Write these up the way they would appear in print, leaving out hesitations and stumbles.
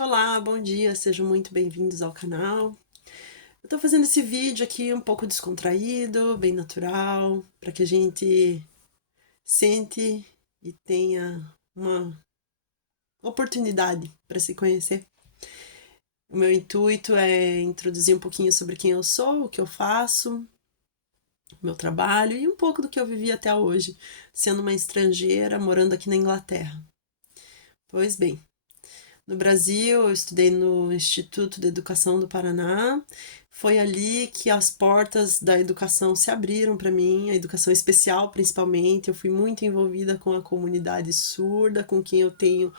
Olá, bom dia, sejam muito bem-vindos ao canal. Eu tô fazendo esse vídeo aqui um pouco descontraído, bem natural, para que a gente sente e tenha uma oportunidade para se conhecer. O meu intuito é introduzir um pouquinho sobre quem eu sou, o que eu faço, o meu trabalho e um pouco do que eu vivi até hoje, sendo uma estrangeira morando aqui na Inglaterra. Pois bem, no Brasil, eu estudei no Instituto de Educação do Paraná. Foi ali que as portas da educação se abriram para mim, a educação especial principalmente. Eu fui muito envolvida com a comunidade surda, com quem eu tenho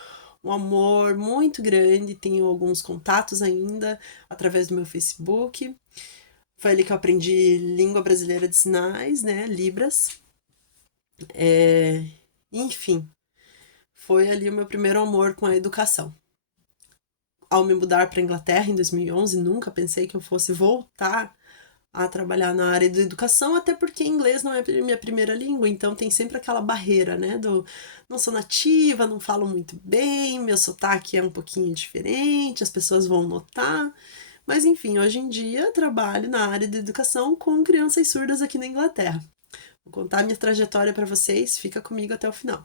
um amor muito grande, tenho alguns contatos ainda através do meu Facebook. Foi ali que eu aprendi língua brasileira de sinais, né, Libras. Enfim, foi ali o meu primeiro amor com a educação. Ao me mudar para a Inglaterra em 2011, nunca pensei que eu fosse voltar a trabalhar na área da educação, até porque inglês não é minha primeira língua, então tem sempre aquela barreira, né, do não sou nativa, não falo muito bem, meu sotaque é um pouquinho diferente, as pessoas vão notar, mas enfim, hoje em dia trabalho na área da educação com crianças surdas aqui na Inglaterra. Vou contar minha trajetória para vocês, fica comigo até o final.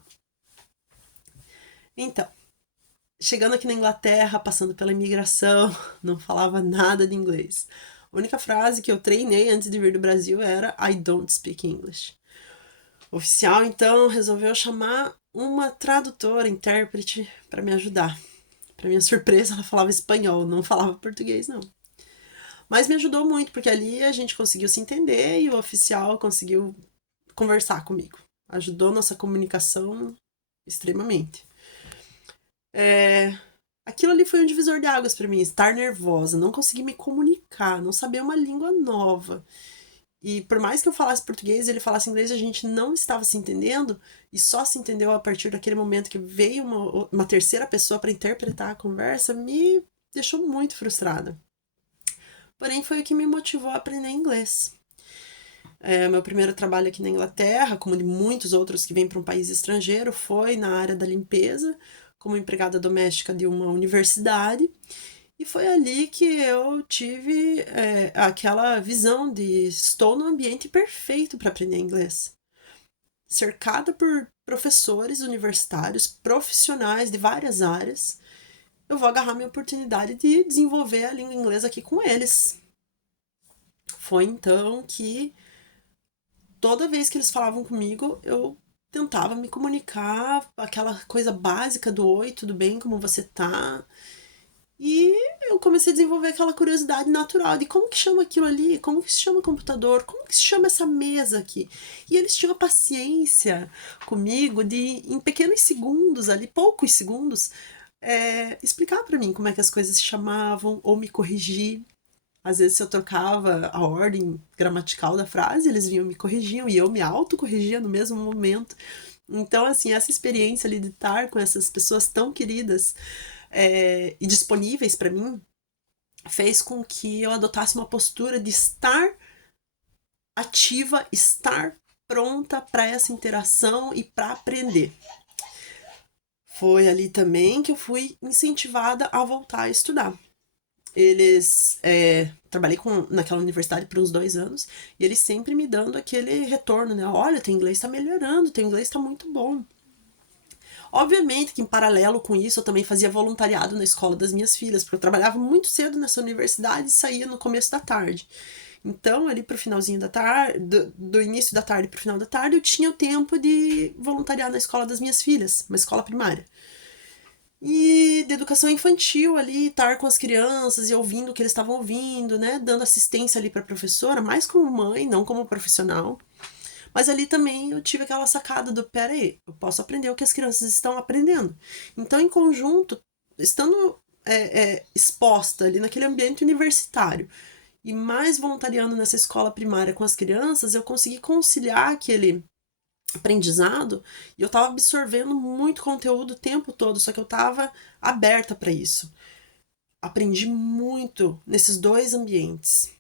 Então, chegando aqui na Inglaterra, passando pela imigração, não falava nada de inglês. A única frase que eu treinei antes de vir do Brasil era I don't speak English. O oficial, então, resolveu chamar uma tradutora, intérprete, para me ajudar. Para minha surpresa, ela falava espanhol, não falava português, não. Mas me ajudou muito, porque ali a gente conseguiu se entender e o oficial conseguiu conversar comigo. Ajudou nossa comunicação extremamente. Aquilo ali foi um divisor de águas para mim, estar nervosa, não conseguir me comunicar, não saber uma língua nova. E por mais que eu falasse português e ele falasse inglês, a gente não estava se entendendo e só se entendeu a partir daquele momento que veio uma terceira pessoa para interpretar a conversa, me deixou muito frustrada. Porém, foi o que me motivou a aprender inglês. Meu primeiro trabalho aqui na Inglaterra, como de muitos outros que vêm para um país estrangeiro, foi na área da limpeza, como empregada doméstica de uma universidade. E foi ali que eu tive aquela visão de estou no ambiente perfeito para aprender inglês. Cercada por professores universitários, profissionais de várias áreas, eu vou agarrar minha oportunidade de desenvolver a língua inglesa aqui com eles. Foi então que toda vez que eles falavam comigo, eu tentava me comunicar, aquela coisa básica do oi, tudo bem, como você tá? E eu comecei a desenvolver aquela curiosidade natural de como que chama aquilo ali, como que se chama o computador, como que se chama essa mesa aqui. E eles tinham a paciência comigo de, em pequenos segundos ali, poucos segundos, explicar para mim como é que as coisas se chamavam ou me corrigir. Às vezes, se eu trocava a ordem gramatical da frase, eles vinham me corrigiam e eu me autocorrigia no mesmo momento. Então, assim, essa experiência ali de estar com essas pessoas tão queridas e disponíveis para mim fez com que eu adotasse uma postura de estar ativa, estar pronta para essa interação e para aprender. Foi ali também que eu fui incentivada a voltar a estudar. Trabalhei naquela universidade por uns 2 anos e eles sempre me dando aquele retorno, né? Olha, teu inglês está melhorando, teu inglês está muito bom. Obviamente que em paralelo com isso eu também fazia voluntariado na escola das minhas filhas, porque eu trabalhava muito cedo nessa universidade e saía no começo da tarde. Então, ali pro finalzinho da tarde, do início da tarde pro final da tarde, eu tinha o tempo de voluntariar na escola das minhas filhas, uma escola primária. E de educação infantil ali, estar com as crianças e ouvindo o que eles estavam ouvindo, né? Dando assistência ali para a professora, mais como mãe, não como profissional. Mas ali também eu tive aquela sacada do, peraí, eu posso aprender o que as crianças estão aprendendo. Então, em conjunto, estando exposta ali naquele ambiente universitário e mais voluntariando nessa escola primária com as crianças, eu consegui conciliar aquele aprendizado e eu estava absorvendo muito conteúdo o tempo todo, só que eu estava aberta para isso. Aprendi muito nesses dois ambientes.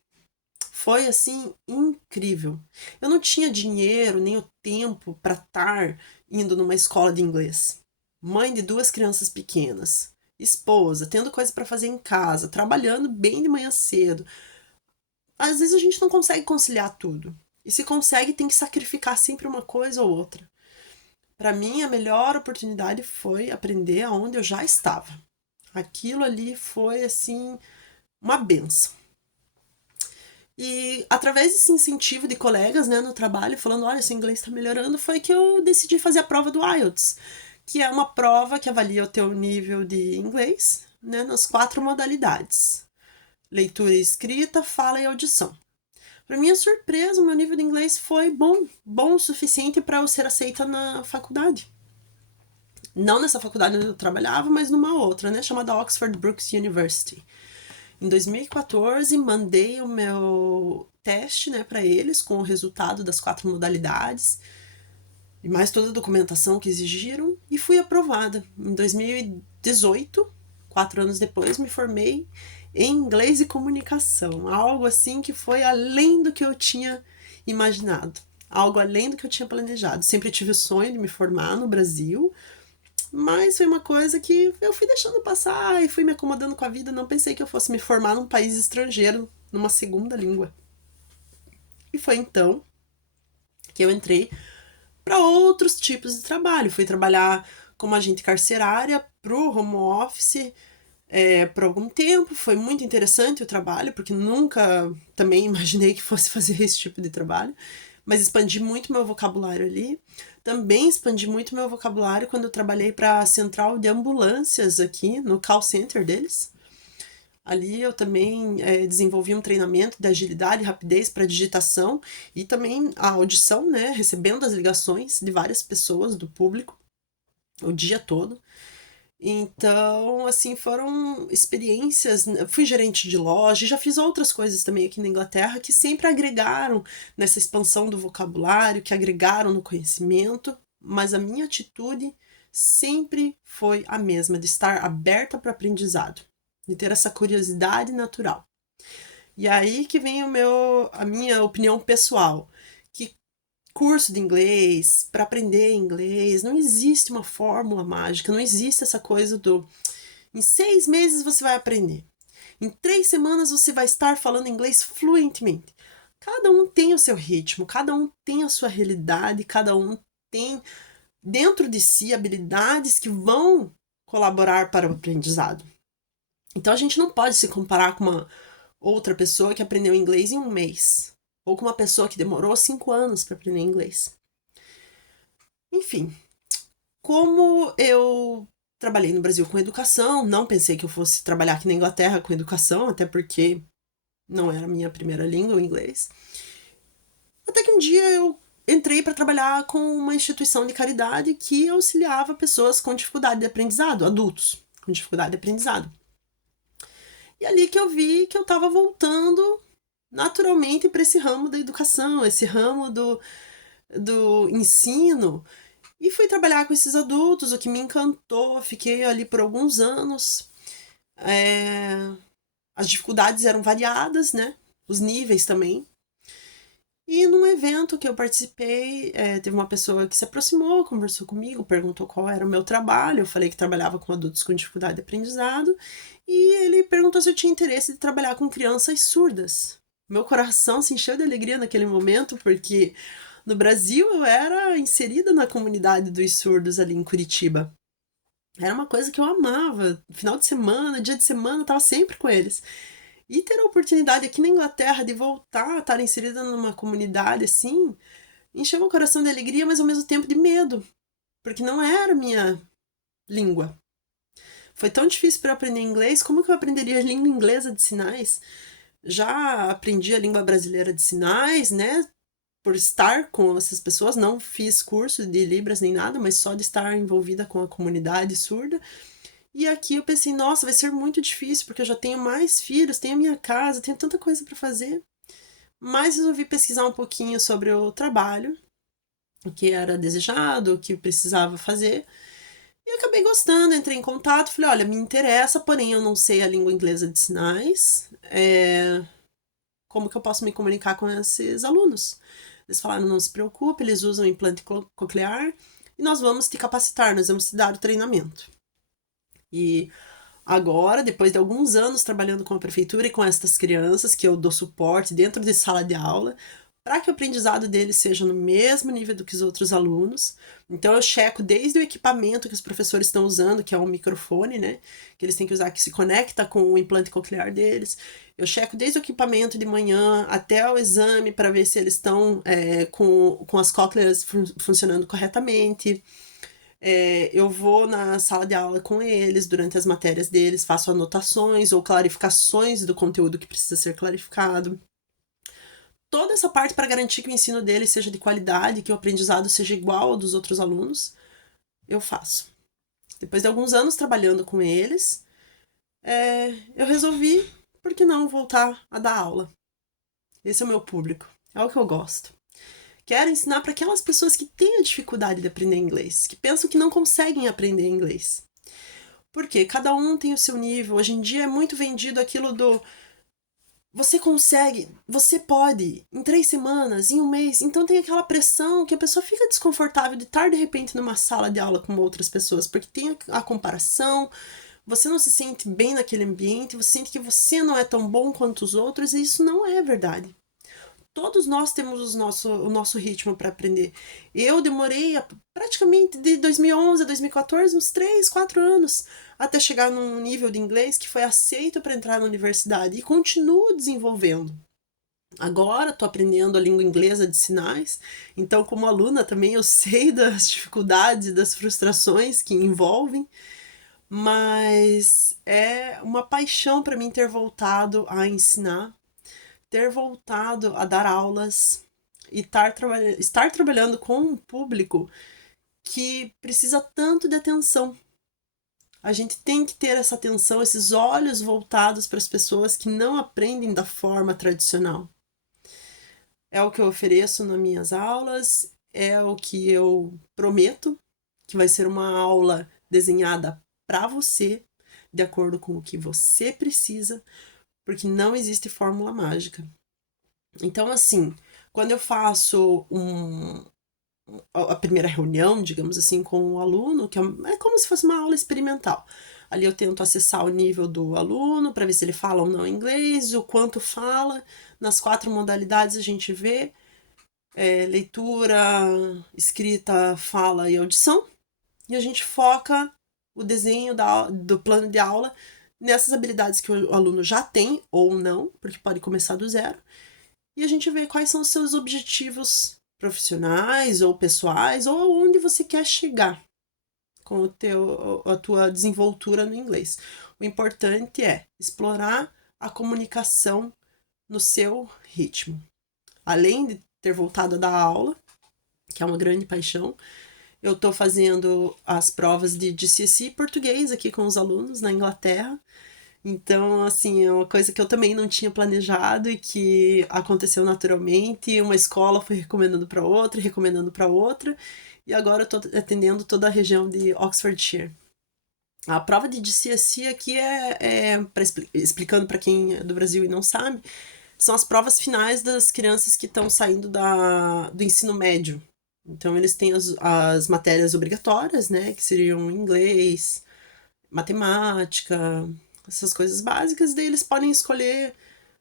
Foi assim incrível. Eu não tinha dinheiro nem o tempo para estar indo numa escola de inglês. Mãe de 2 crianças pequenas. esposa, tendo coisa para fazer em casa, trabalhando bem de manhã cedo, às vezes a gente não consegue conciliar tudo. E se consegue, tem que sacrificar sempre uma coisa ou outra. Para mim, a melhor oportunidade foi aprender aonde eu já estava. Aquilo ali foi, assim, uma benção. E através desse incentivo de colegas, né, no trabalho, falando, olha, seu inglês está melhorando, foi que eu decidi fazer a prova do IELTS, que é uma prova que avalia o teu nível de inglês, né, nas 4 modalidades: leitura e escrita, fala e audição. Para minha surpresa, o meu nível de inglês foi bom o suficiente para eu ser aceita na faculdade. Não nessa faculdade onde eu trabalhava, mas numa outra, né, chamada Oxford Brookes University. Em 2014, mandei o meu teste, né, para eles, com o resultado das 4 modalidades e mais toda a documentação que exigiram, e fui aprovada. Em 2018, 4 anos depois, me formei em inglês e comunicação. Algo assim que foi além do que eu tinha imaginado. Algo além do que eu tinha planejado. Sempre tive o sonho de me formar no Brasil, mas foi uma coisa que eu fui deixando passar e fui me acomodando com a vida. Não pensei que eu fosse me formar num país estrangeiro, numa segunda língua. E foi então que eu entrei para outros tipos de trabalho. Fui trabalhar como agente carcerária pro home office por algum tempo. Foi muito interessante o trabalho, porque nunca também imaginei que fosse fazer esse tipo de trabalho. Mas expandi muito meu vocabulário ali. Também expandi muito meu vocabulário quando eu trabalhei para a central de ambulâncias aqui, no call center deles. Ali eu também desenvolvi um treinamento de agilidade e rapidez para digitação e também a audição, né, recebendo as ligações de várias pessoas do público o dia todo. Então, assim, foram experiências. Fui gerente de loja, já fiz outras coisas também aqui na Inglaterra que sempre agregaram nessa expansão do vocabulário, que agregaram no conhecimento, mas a minha atitude sempre foi a mesma, de estar aberta para aprendizado, de ter essa curiosidade natural. E aí que vem a minha opinião pessoal, que curso de inglês, para aprender inglês, não existe uma fórmula mágica, não existe essa coisa do em 6 meses você vai aprender, em 3 semanas você vai estar falando inglês fluentemente. Cada um tem o seu ritmo, cada um tem a sua realidade, cada um tem dentro de si habilidades que vão colaborar para o aprendizado. Então a gente não pode se comparar com uma outra pessoa que aprendeu inglês em um mês, ou com uma pessoa que demorou 5 anos para aprender inglês. Enfim, como eu trabalhei no Brasil com educação, não pensei que eu fosse trabalhar aqui na Inglaterra com educação, até porque não era a minha primeira língua, o inglês. Até que um dia eu entrei para trabalhar com uma instituição de caridade que auxiliava pessoas com dificuldade de aprendizado, adultos com dificuldade de aprendizado. E ali que eu vi que eu estava voltando naturalmente para esse ramo da educação, esse ramo do ensino. E fui trabalhar com esses adultos, o que me encantou. Fiquei ali por alguns anos. As dificuldades eram variadas, né? Os níveis também. E num evento que eu participei, teve uma pessoa que se aproximou, conversou comigo, perguntou qual era o meu trabalho. Eu falei que trabalhava com adultos com dificuldade de aprendizado. E ele perguntou se eu tinha interesse de trabalhar com crianças surdas. Meu coração se encheu de alegria naquele momento, porque no Brasil eu era inserida na comunidade dos surdos ali em Curitiba. Era uma coisa que eu amava. Final de semana, dia de semana, eu tava sempre com eles. E ter a oportunidade aqui na Inglaterra de voltar a estar inserida numa comunidade assim, encheu meu coração de alegria, mas ao mesmo tempo de medo, porque não era a minha língua. Foi tão difícil para eu aprender inglês, como que eu aprenderia a língua inglesa de sinais? Já aprendi a língua brasileira de sinais, né? Por estar com essas pessoas, não fiz curso de Libras nem nada, mas só de estar envolvida com a comunidade surda. E aqui eu pensei, nossa, vai ser muito difícil, porque eu já tenho mais filhos, tenho a minha casa, tenho tanta coisa para fazer. Mas resolvi pesquisar um pouquinho sobre o trabalho, o que era desejado, o que precisava fazer. E acabei gostando, entrei em contato, falei, olha, me interessa, porém eu não sei a língua inglesa de sinais. Como que eu posso me comunicar com esses alunos? Eles falaram, não se preocupe, eles usam implante coclear e nós vamos te capacitar, nós vamos te dar o treinamento. E Agora, depois de alguns anos trabalhando com a prefeitura e com essas crianças, que eu dou suporte dentro de sala de aula, para que o aprendizado deles seja no mesmo nível do que os outros alunos. Então eu checo desde o equipamento que os professores estão usando, que é um microfone, né? Que eles têm que usar, que se conecta com o implante coclear deles. Eu checo desde o equipamento de manhã até o exame para ver se eles estão com as cócleas funcionando corretamente. Eu vou na sala de aula com eles durante as matérias deles, faço anotações ou clarificações do conteúdo que precisa ser clarificado. Toda essa parte para garantir que o ensino deles seja de qualidade, que o aprendizado seja igual ao dos outros alunos, eu faço. Depois de alguns anos trabalhando com eles, eu resolvi, por que não voltar a dar aula? Esse é o meu público, é o que eu gosto. Quero ensinar para aquelas pessoas que têm a dificuldade de aprender inglês, que pensam que não conseguem aprender inglês. Porque cada um tem o seu nível. Hoje em dia é muito vendido aquilo do você consegue, você pode, em 3 semanas, em um mês. Então tem aquela pressão que a pessoa fica desconfortável de estar de repente numa sala de aula com outras pessoas, porque tem a comparação, você não se sente bem naquele ambiente, você sente que você não é tão bom quanto os outros, e isso não é verdade. Todos nós temos o nosso ritmo para aprender. Eu demorei praticamente de 2011 a 2014, uns 3, 4 anos, até chegar num nível de inglês que foi aceito para entrar na universidade e continuo desenvolvendo. Agora estou aprendendo a língua inglesa de sinais, então como aluna também eu sei das dificuldades e das frustrações que envolvem, mas é uma paixão para mim ter voltado a ensinar, ter voltado a dar aulas e estar trabalhando com um público que precisa tanto de atenção. A gente tem que ter essa atenção, esses olhos voltados para as pessoas que não aprendem da forma tradicional. É o que eu ofereço nas minhas aulas, é o que eu prometo, que vai ser uma aula desenhada para você, de acordo com o que você precisa, porque não existe fórmula mágica. Então, assim, quando eu faço a primeira reunião, digamos assim, com o aluno, que é como se fosse uma aula experimental. Ali eu tento acessar o nível do aluno para ver se ele fala ou não inglês, o quanto fala. Nas 4 modalidades a gente vê leitura, escrita, fala e audição. E a gente foca o desenho do plano de aula nessas habilidades que o aluno já tem ou não, porque pode começar do zero. E a gente vê quais são os seus objetivos profissionais ou pessoais, ou aonde você quer chegar com a tua desenvoltura no inglês. O importante é explorar a comunicação no seu ritmo. Além de ter voltado a dar aula, que é uma grande paixão, eu estou fazendo as provas de GCSE português aqui com os alunos na Inglaterra. Então, assim, é uma coisa que eu também não tinha planejado e que aconteceu naturalmente. Uma escola foi recomendando para outra, recomendando para outra, e agora eu estou atendendo toda a região de Oxfordshire. A prova de GCSE aqui explicando para quem é do Brasil e não sabe, são as provas finais das crianças que estão saindo do ensino médio. Então, eles têm as matérias obrigatórias, né, que seriam inglês, matemática, essas coisas básicas, daí eles podem escolher,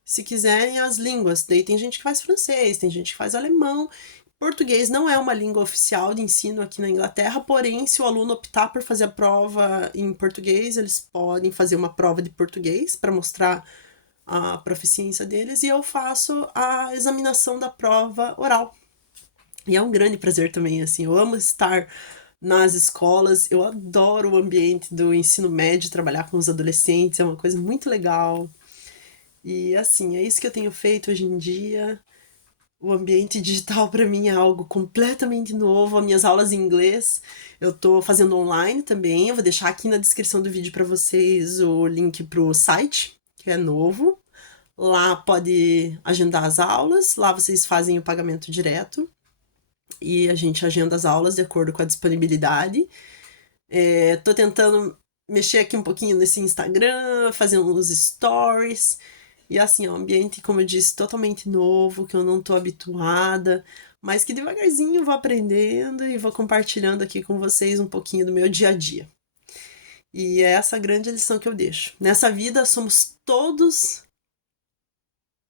se quiserem, as línguas. Daí tem gente que faz francês, tem gente que faz alemão. Português não é uma língua oficial de ensino aqui na Inglaterra, porém, se o aluno optar por fazer a prova em português, eles podem fazer uma prova de português para mostrar a proficiência deles, e eu faço a examinação da prova oral. E é um grande prazer também, assim, eu amo estar nas escolas, eu adoro o ambiente do ensino médio, trabalhar com os adolescentes, é uma coisa muito legal. E assim, é isso que eu tenho feito hoje em dia. O ambiente digital para mim é algo completamente novo. As minhas aulas em inglês eu tô fazendo online também. Eu vou deixar aqui na descrição do vídeo para vocês o link pro site, que é novo. Lá pode agendar as aulas, lá vocês fazem o pagamento direto e a gente agenda as aulas de acordo com a disponibilidade. Tô tentando mexer aqui um pouquinho nesse Instagram, fazer uns stories. E assim, é um ambiente, como eu disse, totalmente novo, que eu não tô habituada, mas que devagarzinho eu vou aprendendo e vou compartilhando aqui com vocês um pouquinho do meu dia a dia. E é essa a grande lição que eu deixo. Nessa vida somos todos,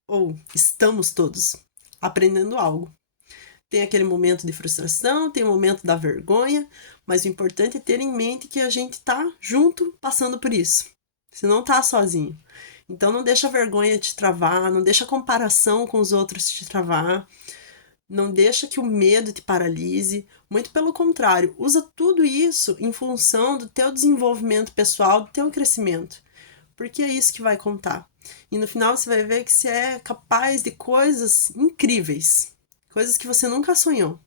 ou estamos todos, aprendendo algo. Tem aquele momento de frustração, tem o momento da vergonha, mas o importante é ter em mente que a gente tá junto passando por isso. Você não tá sozinho. Então não deixa a vergonha te travar, não deixa a comparação com os outros te travar, não deixa que o medo te paralise. Muito pelo contrário, usa tudo isso em função do teu desenvolvimento pessoal, do teu crescimento. Porque é isso que vai contar. E no final você vai ver que você é capaz de coisas incríveis, coisas que você nunca sonhou.